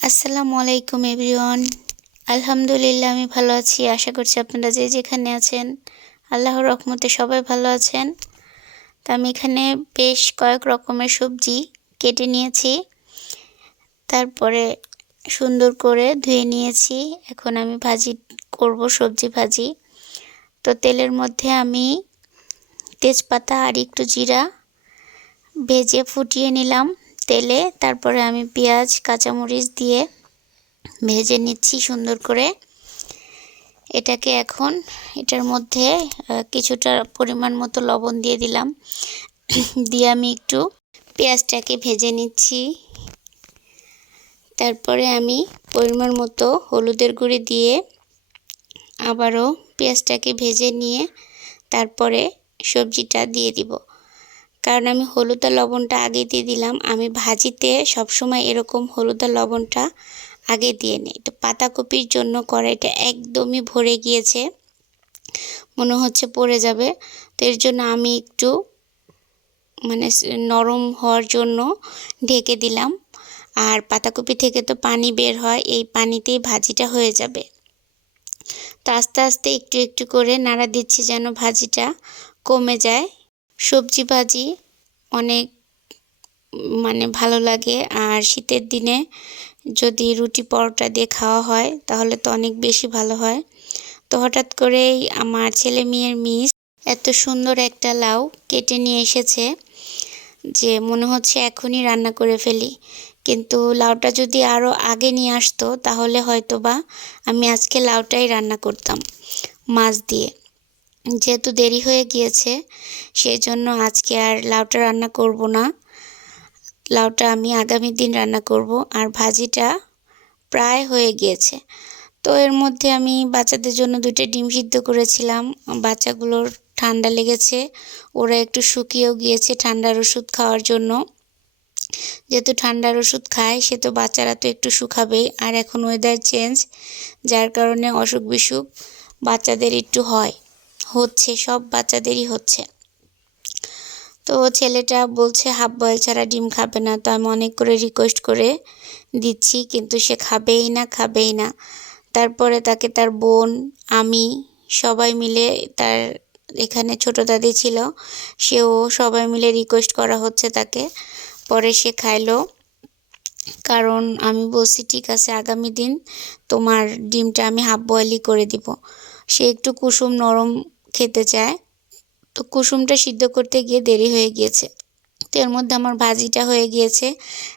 আসসালামু আলাইকুম, এভরিওয়ান। আলহামদুলিল্লাহ, আমি ভালো আছি। আশা করছি আপনারা যে যেখানে আছেন, আল্লাহর রহমতে সবাই ভালো আছেন। তা আমি এখানে বেশ কয়েক রকমের সবজি কেটে নিয়েছি। তারপরে সুন্দর করে ধুয়ে নিয়েছি। এখন আমি ভাজি করব সবজি ভাজি। তো তেলের মধ্যে আমি তেজপাতা আর একটু জিরা ভেজে ফুটিয়ে নিলাম। তেলে, তারপরে আমি পেঁয়াজ, কাঁচামরিচ দিয়ে ভেজে নিচ্ছি সুন্দর করে। এটাকে এখন এটার মধ্যে কিছুটা পরিমাণ মতো লবণ দিয়ে দিলাম। দিয়ে আমি একটু পেঁয়াজটাকে ভেজে নিচ্ছি। তারপরে আমি পরিমাণ মতো হলুদের গুঁড়ি দিয়ে আবারও পেঁয়াজটাকে ভেজে নিয়ে তারপরে সবজিটা দিয়ে দিব। কারণ আমি হলুদ আর লবণটা আগে দিয়ে দিলাম। আমি ভাজিতে সবসময় এরকম হলুদ আর লবণটা আগে দিয়ে নিই। তো পাতাকপির জন্য কড়াইটা একদমই ভরে গিয়েছে। মনে হচ্ছে পড়ে যাবে। তো এর জন্য আমি একটু মানে নরম হওয়ার জন্য ঢেকে দিলাম। আর পাতাকপি থেকে তো পানি বের হয়, এই পানিতেই ভাজিটা হয়ে যাবে। তো আস্তে আস্তে একটু একটু করে নাড়া দিচ্ছি যেন ভাজিটা কমে যায়। সবজি ভাজি অনেক মানে ভালো লাগে। আর শীতের দিনে যদি রুটি পরোটা দিয়ে খাওয়া হয়, তাহলে তো অনেক বেশি ভালো হয়। তো হঠাৎ করেই আমার ছেলে মেয়ের মিস এত সুন্দর একটা লাউ কেটে নিয়ে এসেছে যে মনে হচ্ছে এখনই রান্না করে ফেলি। কিন্তু লাউটা যদি আরও আগে নিয়ে আসতো, তাহলে হয়তো বা আমি আজকে লাউটাই রান্না করতাম মাছ দিয়ে। যেহেতু দেরি হয়ে গিয়েছে, সেই জন্য আজকে আর লাউটা রান্না করব না। লাউটা আমি আগামী দিন রান্না করব আর ভাজিটা প্রায় হয়ে গিয়েছে। তো এর মধ্যে আমি বাচ্চাদের জন্য দুইটা ডিম সিদ্ধ করেছিলাম। বাচ্চাগুলোর ঠান্ডা লেগেছে, ওরা একটু শুকিয়েও গিয়েছে ঠান্ডার ওষুধ খাওয়ার জন্য। যেহেতু ঠান্ডার ওষুধ খায়, সে তো বাচ্চারা তো একটু শুকাবেই। আর এখন ওয়েদার চেঞ্জ যার কারণে অসুখ বিসুখ বাচ্চাদের একটু হয়। হচ্ছে, সব বাচ্চাদেরই হচ্ছে। তো ছেলেটা বলছে, হাফ বয়েল ছাড়া ডিম খাবে না। তো আমি অনেক করে রিকোয়েস্ট করে দিচ্ছি, কিন্তু সে খাবেই না খাবেই না। তারপরে তাকে তার বোন, আমি সবাই মিলে তার এখানে ছোট দাদি ছিল, সেও সবাই মিলে রিকোয়েস্ট করা হচ্ছে তাকে। পরে সে খাইলো, কারণ আমি বলছি, ঠিক আছে, আগামী দিন তোমার ডিমটা আমি হাফ বয়েলই করে দিব। সে একটু কুসুম, নরম খেতে চায়। তো কুসুমটা সিদ্ধ করতে গিয়ে দেরি হয়ে গিয়েছে। তো এর মধ্যে আমার ভাজিটা হয়ে গিয়েছে।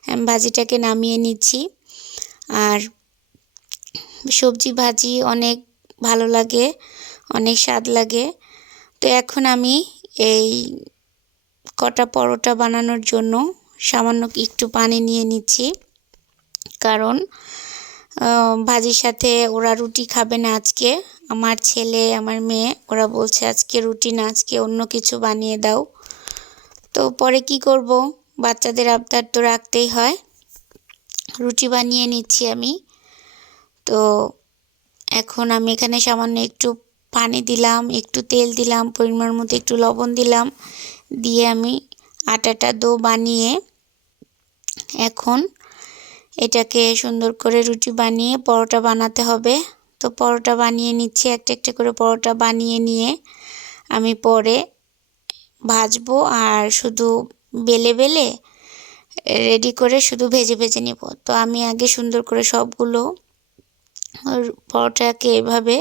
আমি ভাজিটাকে নামিয়ে নিচ্ছি। আর সবজি ভাজি অনেক ভালো লাগে, অনেক স্বাদ লাগে। তো এখন আমি এই কটা পরোটা বানানোর জন্য সামান্য একটু পানি নিয়ে নিচ্ছি। কারণ ভাজির সাথে ওরা রুটি খাবে না আজকে। আমার ছেলে, আমার মেয়ে, ওরা বলছে, আজকে রুটি না, আজকে অন্য কিছু বানিয়ে দাও। তো পরে কি করব? বাচ্চাদের আবদার তো রাখতেই হয়। রুটি বানিয়ে নিচ্ছি আমি। তো এখন আমি এখানে সামান্য একটু পানি দিলাম, একটু তেল দিলাম, পরিমাণ মতো একটু লবণ দিলাম। দিয়ে আমি আটাটা দো বানিয়ে এখন এটাকে সুন্দর করে রুটি বানিয়ে পরোটা বানাতে হবে। তো পরোটা বানিয়ে নিচ্ছি, একটা একটা করে পরোটা বানিয়ে নিয়ে আমি পরে ভাজবো আর শুধু বেলে বেলে রেডি করে শুধু ভেজে ভেজে নেব। তো আমি আগে সুন্দর করে সবগুলো পরোটাকে এভাবে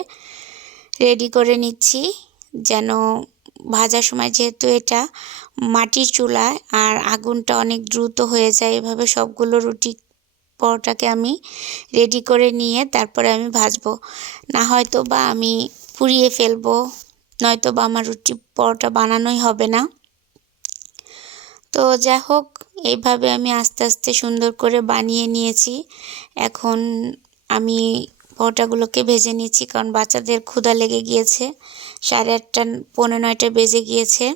রেডি করে নিচ্ছি যেন ভাজার সময় যেহেতু এটা মাটির চুলায় আর আগুনটা অনেক দ্রুত হয়ে যায়, এভাবে সবগুলো রুটি পরোটাকে আমি রেডি করে নিয়ে তারপরে আমি ভাজবো। না হয়তো বা আমি পুড়িয়ে ফেলব নয়তো বা আমার রুটি পরোটা বানানোই হবে না। তো যাই হোক, এইভাবে আমি আস্তে আস্তে সুন্দর করে বানিয়ে নিয়েছি। এখন আমি পরোটাগুলোকে ভেজে নিয়েছি কারণ বাচ্চাদের ক্ষুধা লেগে গিয়েছে। সাড়ে আটটা, পৌনে নয়টা বেজে গিয়েছে।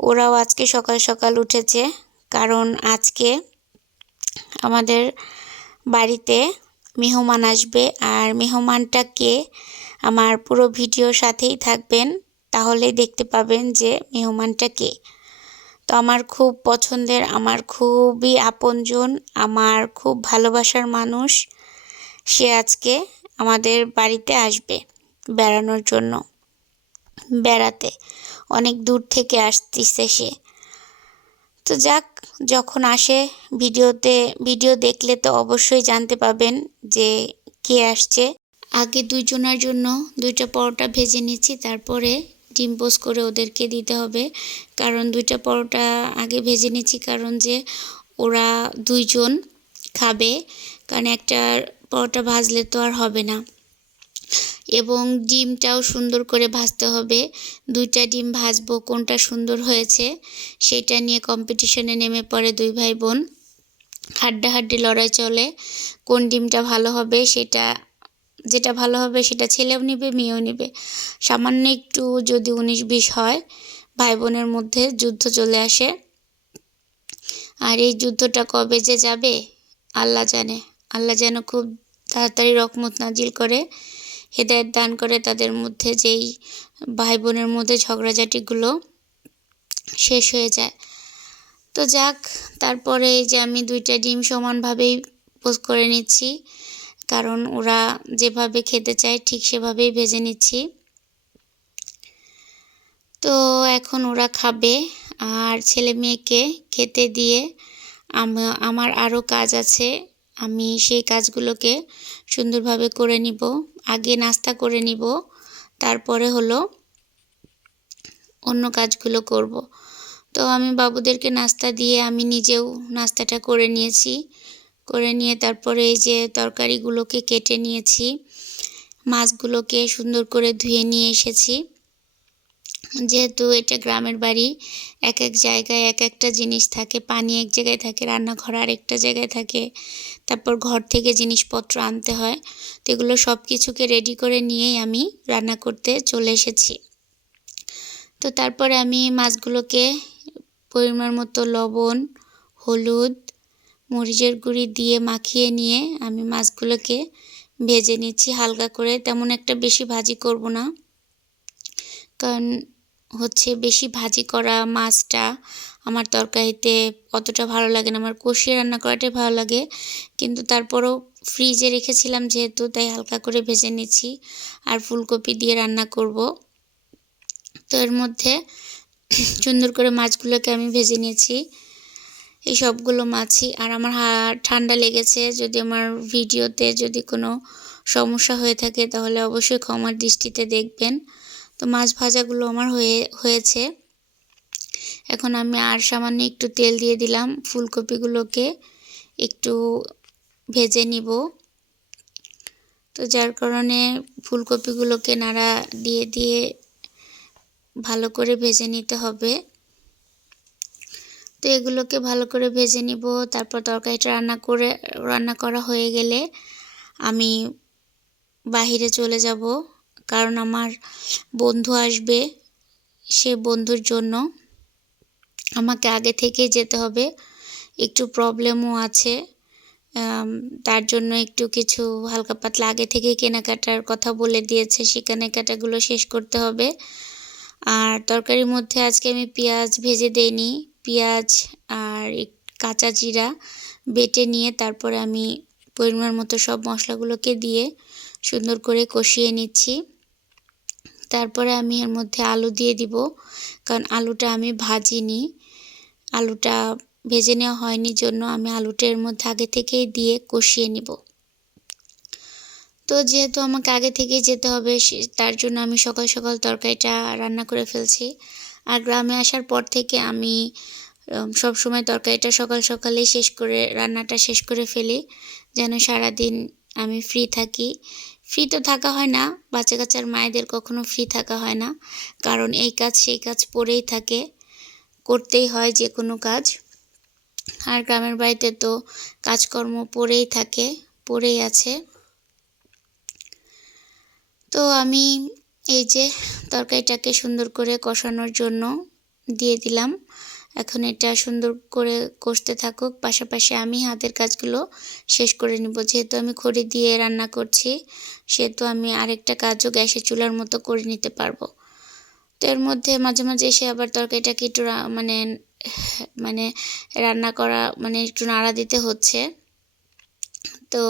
ওরাও আজকে সকাল সকাল উঠেছে কারণ আজকে আমাদের বাড়িতে মেহমান আসবে। আর মেহমানটা কে? আমার পুরো ভিডিওর সাথেই থাকবেন তাহলেই দেখতে পাবেন যে মেহমানটা কে। তো আমার খুব পছন্দের, আমার খুবই আপনজন, আমার খুব ভালোবাসার মানুষ সে আজকে আমাদের বাড়িতে আসবে বেড়ানোর জন্য। বেড়াতে। অনেক দূর থেকে আসতেছে সে। তো যাক, যখন আসে, ভিডিওতে, ভিডিও দেখলে তো অবশ্যই জানতে পাবেন যে কে আসছে। আগে দুইজনের জন্য দুইটা পরোটা ভেজে নিচ্ছি, তারপরে ডিম পোস করে ওদেরকে দিতে হবে। কারণ দুইটা পরোটা আগে ভেজে নিচ্ছি, কারণ যে ওরা দুইজন খাবে, কারণ একটা পরোটা ভাজলে তো আর হবে না। এবং ডিমটাও সুন্দর করে ভাজতে হবে। দুইটা ডিম ভাজবো, কোনটা সুন্দর হয়েছে সেটা নিয়ে কম্পিটিশনে নেমে পড়ে দুই ভাই বোন হাড্ডাহাড্ডি লড়াই চলে, কোন ডিমটা ভালো হবে সেটা, যেটা ভালো হবে সেটা ছেলেও নেবে, মেয়েও নেবে। সামান্য একটু যদি উনিশ বিশ হয় ভাই বোনের মধ্যে যুদ্ধ চলে আসে। আর এই যুদ্ধটা কবে যে যাবে, আল্লাহ জানে। আল্লাহ যেন খুব তাড়াতাড়ি রকমত নাজিল করে। হেদায়ত দান করে তাদের মধ্যে যেই ভাই বোনের মধ্যে ঝগড়াঝাটিগুলো শেষ হয়ে যায়। তো যাক, তারপরে এই যে আমি দুইটা ডিম সমানভাবেই পোস্ট করে নিচ্ছি, কারণ ওরা যেভাবে খেতে চায় ঠিক সেভাবেই ভেজে নিচ্ছি। তো এখন ওরা খাবে, আর ছেলে মেয়েকে খেতে দিয়ে আমার আরও কাজ আছে আমি সেই কাজগুলোকে সুন্দরভাবে করে নিব, আগে নাস্তা করে নিব, তারপরে হলো অন্য কাজগুলো করব। তো আমি বাবুদেরকে নাস্তা দিয়ে আমি নিজেও নাস্তাটা করে নিয়েছি। করে নিয়ে তারপরে এই যে তরকারিগুলোকে কেটে নিয়েছি, মাছগুলোকে সুন্দর করে ধুয়ে নিয়ে এসেছি। যেহেতু এটা গ্রামের বাড়ি এক এক জায়গায় এক একটা জিনিস থাকে, পানি এক জায়গায় থাকে, রান্নাঘর আর একটা জায়গায় থাকে, তারপর ঘর থেকে জিনিসপত্র আনতে হয়, তো এগুলো সব কিছুকে রেডি করে নিয়েই আমি রান্না করতে চলে এসেছি। তো তারপরে আমি মাছগুলোকে পরিমাণ মতো লবণ, হলুদ, মরিচের গুঁড়ি দিয়ে মাখিয়ে নিয়ে আমি মাছগুলোকে ভেজে নিচ্ছি হালকা করে, তেমন একটা বেশি ভাজি করব না। কারণ হচ্ছে বেশি ভাজি করা মাছটা আমার তরকারিতে অতটা ভালো লাগে না। আমার কষিয়ে রান্না করাটাই ভালো লাগে। কিন্তু তারপরও ফ্রিজে রেখেছিলাম যেহেতু, তাই হালকা করে ভেজে নিচ্ছি আর ফুলকপি দিয়ে রান্না করব। তো এর মধ্যে সুন্দর করে মাছগুলোকে আমি ভেজে নিয়েছি। এই সবগুলো মাছই। আর আমার ঠান্ডা লেগেছে। যদি আমার ভিডিওতে যদি কোনো সমস্যা হয়ে থাকে, তাহলে অবশ্যই ক্ষমার দৃষ্টিতে দেখবেন। তো মাছ ভাজাগুলো আমার হয়ে, হয়েছে। এখন আমি আর সামান্য একটু তেল দিয়ে দিলাম। ফুলকপিগুলোকে একটু ভেজে নিব। তো যার কারণে ফুলকপিগুলোকে নাড়া দিয়ে দিয়ে ভালো করে ভেজে নিতে হবে। তো এগুলোকে ভালো করে ভেজে নিব। তারপর তরকারিটা রান্না করে, রান্না করা হয়ে গেলে আমি বাহিরে চলে যাব। কারণ আমার বন্ধু আসবে সে বন্ধুর জন্য। আমাকে আগে থেকে যেতে হবে। একটু প্রবলেমও আছে। তার জন্য একটু কিছু হালকা পাতলা আগে থেকে কেনাকাটার কথা বলে দিয়েছে। সে কেনাকাটাগুলো শেষ করতে হবে। আর তরকারির মধ্যে আজকে আমি পেঁয়াজ ভেজে দেইনি। পেঁয়াজ আর কাঁচা জিরা বেটে নিয়ে তারপরে আমি পরিমাণ মতো সব মশলাগুলোকে দিয়ে সুন্দর করে কষিয়ে নিচ্ছি। তারপরে আমি এর মধ্যে আলু দিয়ে দিব, কারণ আলুটা আমি ভাজিনি। আলুটা ভেজে নেওয়া হয়নি জন্য আমি আলুটা এর মধ্যে আগে থেকেই দিয়ে কষিয়ে নিব। তো যেহেতু আমাকে আগে থেকেই যেতে হবে তার জন্য আমি সকাল সকাল তরকারিটা রান্না করে ফেলছি। আর গ্রামে আসার পর থেকে আমি সব সময় তরকারিটা সকাল সকালেই শেষ করে, রান্নাটা শেষ করে ফেলি, যেন সারাদিন আমি ফ্রি থাকি। ফ্রি তো থাকা হয় না বাচ্চা কাচ্চার মায়েদের কখনো ফ্রি থাকা হয় না। কারণ এই কাজ সেই কাজ পড়েই থাকে, করতেই হয় যে কোনো কাজ। আর গ্রামের বাড়িতে তো কাজকর্ম পড়েই থাকে পড়েই আছে। তো আমি এই যে তরকারিটাকে সুন্দর করে কষানোর জন্য দিয়ে দিলাম। এখন এটা সুন্দর করে কষতে থাকুক। পাশাপাশি আমি হাতের কাজগুলো শেষ করে নিব। যেহেতু আমি খড়ি দিয়ে রান্না করছি, সেহেতু আমি আরেকটা কাজও গ্যাসের চুলার মতো করে নিতে পারব। তো এর মধ্যে মাঝে মাঝে এসে আবার তরকারিটাকে একটু মানে মানে রান্না করা মানে একটু নাড়া দিতে হচ্ছে। তো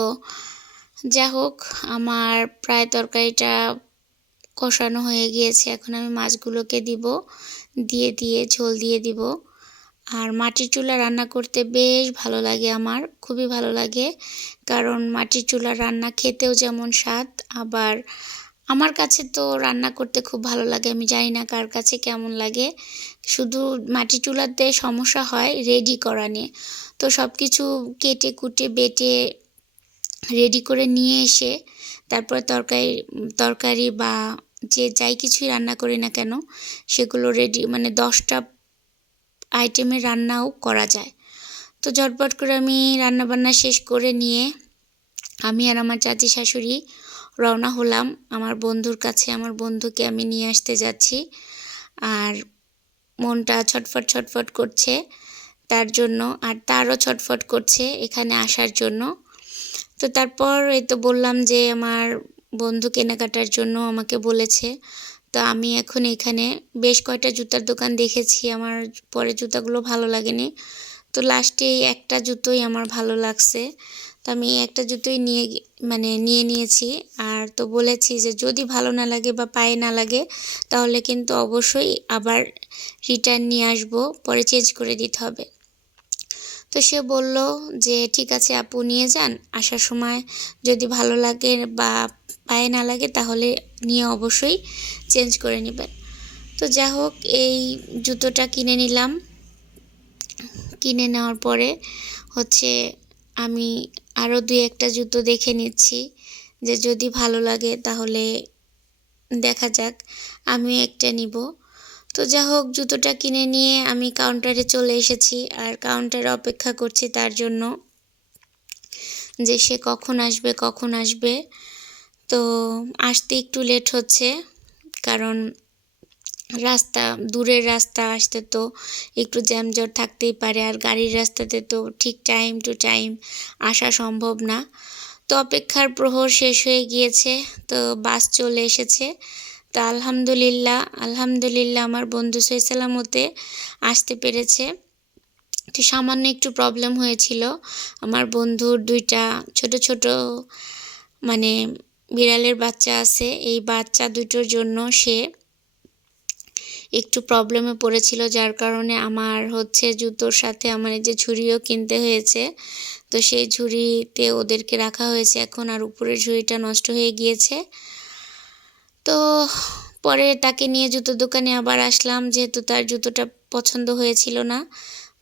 যা হোক, আমার প্রায় তরকারিটা কষানো হয়ে গিয়েছে। এখন আমি মাছগুলোকে দিব, দিয়ে দিয়ে ঝোল দিয়ে দিব। আর মাটির চুলা রান্না করতে বেশ ভালো লাগে আমার, খুবই ভালো লাগে। কারণ মাটির চুলার রান্না খেতেও যেমন স্বাদ, আবার আমার কাছে তো রান্না করতে খুব ভালো লাগে, আমি জানি না কার কাছে কেমন লাগে। শুধু মাটির চুলাতে সমস্যা হয় রেডি করা নিয়ে। তো সব কিছু কেটে কুটে বেটে রেডি করে নিয়ে এসে তারপরে তরকারি তরকারি বা যে যাই কিছুই রান্না করি না কেন, সেগুলো রেডি মানে দশটা আইটেমের রান্নাও করা যায়। তো ঝটপট করে আমি রান্নাবান্না শেষ করে নিয়ে আমি আর আমার চাচি শাশুড়ি রওনা হলাম। আমার বন্ধুর কাছে, আমার বন্ধুকে আমি নিয়ে আসতে যাচ্ছি। আর মনটা ছটফট ছটফট করছে তার জন্য, আর তারও ছটফট করছে এখানে আসার জন্য। তো তারপর এই তো বললাম যে, আমার বন্ধু কেনাকাটার জন্য আমাকে বলেছে তো আমি এখন এখানে বেশ কয়টা জুতার দোকান দেখেছি। আমার পরে জুতাগুলো ভালো লাগেনি। তো লাস্টে এই একটা জুতোই আমার ভালো লাগছে। তো আমি একটা জুতোই নিয়ে মানে নিয়ে নিয়েছি। আর তো বলেছি যে যদি ভালো না লাগে বা পায়ে না লাগে, তাহলে কিন্তু অবশ্যই আবার রিটার্ন নিয়ে আসব। পরে চেঞ্জ করে দিতে হবে। তো সে বলল যে, ঠিক আছে আপু, নিয়ে যান। আসার সময় যদি ভালো লাগে বা পায়ে না লাগে তাহলে নিয়ে অবশ্যই চেঞ্জ করে নেবেন। তো যা হোক, এই জুতোটা কিনে নিলাম। কিনে নেওয়ার পরে হচ্ছে আমি আরও দুই একটা জুতো দেখে নিচ্ছি যে যদি ভালো লাগে তাহলে দেখা যাক আমি একটা নিব। তো যা হোক, জুতোটা কিনে নিয়ে আমি কাউন্টারে চলে এসেছি আর কাউন্টারে অপেক্ষা করছি তার জন্য যে সে কখন আসবে কখন আসবে। তো আসতে একটু লেট হচ্ছে, কারণ রাস্তা, দূরের রাস্তা আসতে তো একটু জ্যামজট থাকতেই পারে, আর গাড়ির রাস্তাতে তো ঠিক টাইম টু টাইম আসা সম্ভব না। তো অপেক্ষার প্রহর শেষ হয়ে গিয়েছে, তো বাস চলে এসেছে। তো আলহামদুলিল্লাহ আলহামদুলিল্লাহ আমার বন্ধু সৈসালামতে আসতে পেরেছে। তো সামান্য একটু প্রবলেম হয়েছিল। আমার বন্ধুর দুইটা ছোট ছোট মানে বিড়ালের বাচ্চা আছে। এই বাচ্চা দুটোর জন্য সে একটু প্রবলেমে পড়েছিল, যার কারণে আমার হচ্ছে জুতোর সাথে আমার যে ঝুড়িও কিনতে হয়েছে। তো সেই ঝুড়িতে ওদেরকে রাখা হয়েছে। এখন আর উপরের ঝুড়িটা নষ্ট হয়ে গিয়েছে। তো পরে তাকে নিয়ে জুতো দোকানে আবার আসলাম, যেহেতু তার জুতোটা পছন্দ হয়েছিল না।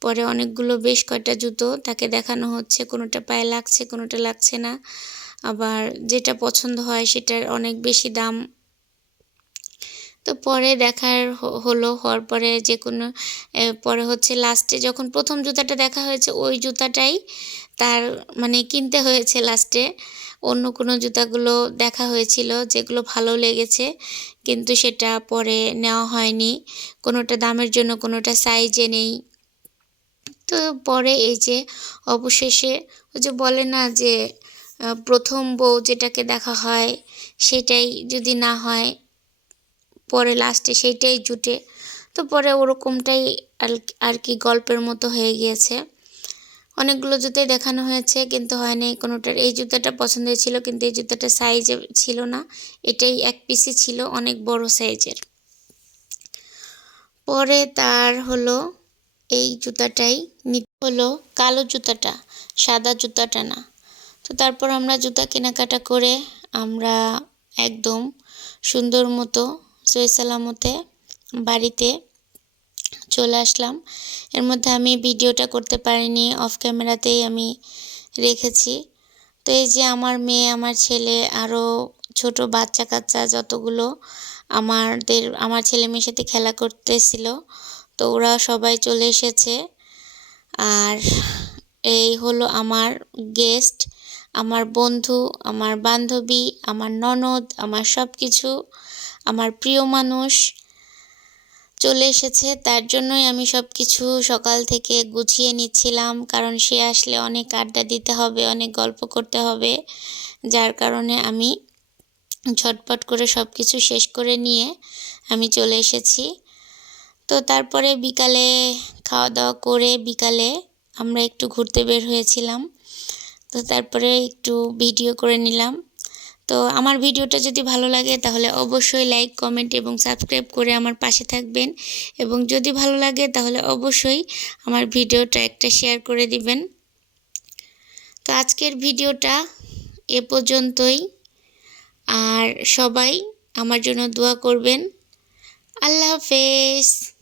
পরে অনেকগুলো বেশ কয়টা জুতো তাকে দেখানো হচ্ছে। কোনোটা পায়ে লাগছে, কোনোটা লাগছে না। আবার যেটা পছন্দ হয় সেটার অনেক বেশি দাম। তো পরে দেখার হলো, হওয়ার পরে যে কোনো পরে হচ্ছে লাস্টে যখন প্রথম জুতাটা দেখা হয়েছে, ওই জুতাটাই তার মানে কিনতে হয়েছে লাস্টে অন্য কোনো জুতাগুলো দেখা হয়েছিল যেগুলো ভালো লেগেছে, কিন্তু সেটা পরে নেওয়া হয়নি। কোনোটা দামের জন্য, কোনোটা সাইজে নেই। তো পরে এই যে অবশেষে, ওই যে বলে না যে প্রথম বউ যেটাকে দেখা হয়, সেটাই যদি না হয়, পরে লাস্টে সেইটাই জুটে। তো পরে ওরকমটাই আর কি গল্পের মতো হয়ে গিয়েছে। অনেকগুলো জুতোই দেখানো হয়েছে, কিন্তু হয়নি কোনোটার। এই জুতাটা পছন্দ ছিল, কিন্তু এই জুতাটা সাইজে ছিল না। এটাই এক পিসি ছিল, অনেক বড় সাইজের পরে তার হলো এই জুতাটাই হলো কালো জুতাটা, সাদা জুতাটা না। তো তারপর আমরা জুতা কেনাকাটা করে আমরা একদম সুন্দর মতো সই সালামতে বাড়িতে চলে আসলাম। এর মধ্যে আমি ভিডিওটা করতে পারিনি, অফ ক্যামেরাতেই আমি রেখেছি। তো এই যে আমার মেয়ে, আমার ছেলে আরও ছোট বাচ্চা কাচ্চা যতগুলো আমাদের, আমার ছেলে মেয়ের সাথে খেলা করতেছিল, তো ওরা সবাই চলে এসেছে। আর এই হলো আমার গেস্ট আমার বন্ধু, আমার বান্ধবী, আমার ননদ, আমার সব কিছু আমার প্রিয় মানুষ চলে এসেছে। তার জন্যই আমি সব কিছু সকাল থেকে গুছিয়ে নিচ্ছিলাম, কারণ সে আসলে অনেক আড্ডা দিতে হবে, অনেক গল্প করতে হবে, যার কারণে আমি ঝটপট করে সব কিছু শেষ করে নিয়ে আমি চলে এসেছি। তো তারপরে বিকালে খাওয়া দাওয়া করে বিকালে আমরা একটু ঘুরতে বের হয়েছিলাম। তো তারপরে একটু ভিডিও করে নিলাম। তো আমার ভিডিওটা যদি ভালো লাগে তাহলে অবশ্যই লাইক কমেন্ট এবং সাবস্ক্রাইব করে আমার পাশে থাকবেন। এবং যদি ভালো লাগে তাহলে অবশ্যই আমার ভিডিওটা একটা শেয়ার করে দিবেন। তো আজকের ভিডিওটা এ পর্যন্তই। আর সবাই আমার জন্য দোয়া করবেন। আল্লাহ হাফেজ।